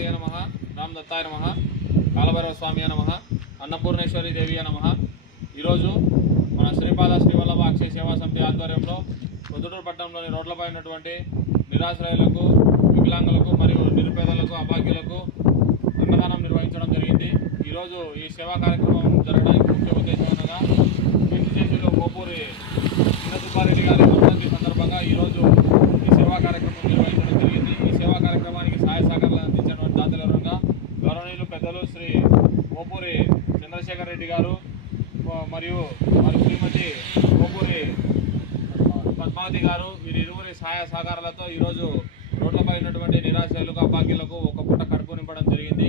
గణపతయ నమః, రామ్ దత్తాయ నమః, కాలభైరవ స్వామి నమః, అన్నపూర్ణేశ్వరి దేవి నమః. ఈరోజు మన శ్రీపాద శ్రీవల్లభ అక్షయ సేవా సమితి ఆధ్వర్యంలో పొద్దుటూరు పట్టణంలోని రోడ్లపై ఉన్నటువంటి నిరాశ్రయులకు, వికలాంగులకు మరియు నిరుపేదలకు, అభాగ్యులకు అన్నదానం నిర్వహించడం జరిగింది. ఈరోజు ఈ సేవా కార్యక్రమం జరగడానికి ముఖ్య ఉద్దేశం అనగా కీర్తిశేషులు మోపూరి చిన్న సుబ్బారెడ్డి గారి వర్ధంతి సందర్భంగా ఈరోజు ఈ సేవా కార్యక్రమం నిర్వహించడం జరిగింది. ఈ సేవా కార్యక్రమానికి సహాయ సహకారాలు అందించినటువంటి దాతల గౌరవనీయులు పెద్దలు శ్రీ మోపూరి చంద్రశేఖర్ రెడ్డి గారు మరియు వారి శ్రీమతి మోపూరి పద్మావతి గారు, వీరిరువురి సహాయ సహకారాలతో ఈరోజు రోడ్లపై ఉన్నటువంటి నిరాశ్రయులకు, అభాగ్యులకు ఒక పూట కడుపు నింపడం జరిగింది.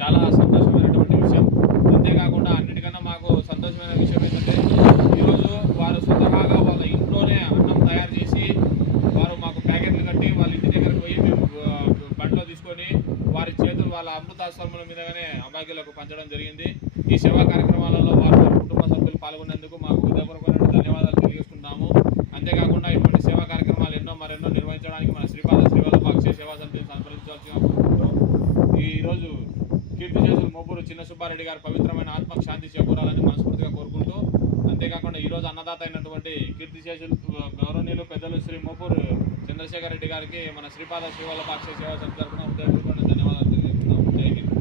చాలా సంతోషమైనటువంటి విషయం. అంతేకాకుండా అన్నిటికన్నా మాకు సంతోషమైన విషయం ఏంటంటే ఈరోజు వారు స్వతహాగా వాళ్ళ ఇంట్లోనే అన్నం తయారు చేసి వారు మాకు ప్యాకెట్లు కట్టి వాళ్ళ ఇంటి దగ్గరకు పోయి మేము బండిలో తీసుకొని వారి చేతులు వాళ్ళ అమృతాశ్రముల మీదగానే అభాగ్యులకు పంచడం జరిగింది. ఈ సేవా కార్యక్రమాలలో వారి కుటుంబ సభ్యులు పాల్గొనేందుకు మాకు హృదయపూర్వకమైన ధన్యవాదాలు తెలియజేస్తున్నాము. అంతేకాకుండా ఇటువంటి సేవా కార్యక్రమాలు మరెన్నో నిర్వహించడానికి మన శ్రీపాద శ్రీవల్లభ అక్షయ సేవా సమితిని సంప్రదించాల్సిన కోరుకుంటూ ఈరోజు కీర్తిశేషులు మోపూరు చిన్న సుబ్బారెడ్డి గారి పవిత్రమైన ఆత్మకు శాంతి చేకూరాలని మనస్ఫూర్తిగా కోరుకుంటూ, అంతేకాకుండా ఈరోజు అన్నదాత అయినటువంటి కీర్తిశేషులు గౌరవనీయులు పెద్దలు శ్రీ మోపూరు చంద్రశేఖర్ రెడ్డి గారికి మన శ్రీపాద శ్రీవల్లభ అక్షయ సేవా సమితి తరఫున హృదయపూర్వకమైన ధన్యవాదాలు తెలియజేస్తున్నాము. జై హింద్.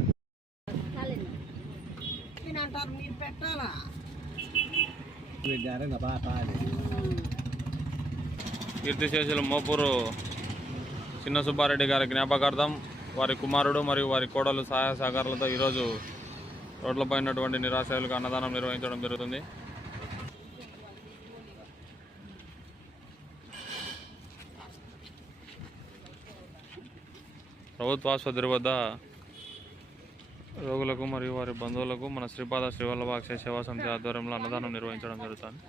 కీర్తిశేషులు మోపూరు చిన్న సుబ్బారెడ్డి గారి జ్ఞాపకార్థం వారి కుమారుడు మరియు వారి కోడలు సహాయ సహకారాలతో ఈరోజు రోడ్లపై ఉన్నటువంటి నిరాశ్రయులకు అన్నదానం నిర్వహించడం జరుగుతుంది. ప్రభుత్వ ఆసుపత్రి వద్ద రోగులకు మరియు వారి బంధువులకు మన శ్రీపాద శ్రీవల్లభ అక్షయ సేవా సమితి ఆధ్వర్యంలో అన్నదానం నిర్వహించడం జరుగుతుంది.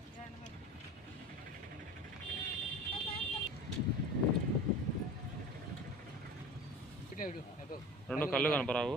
రెండు కళ్ళు కనపరావు.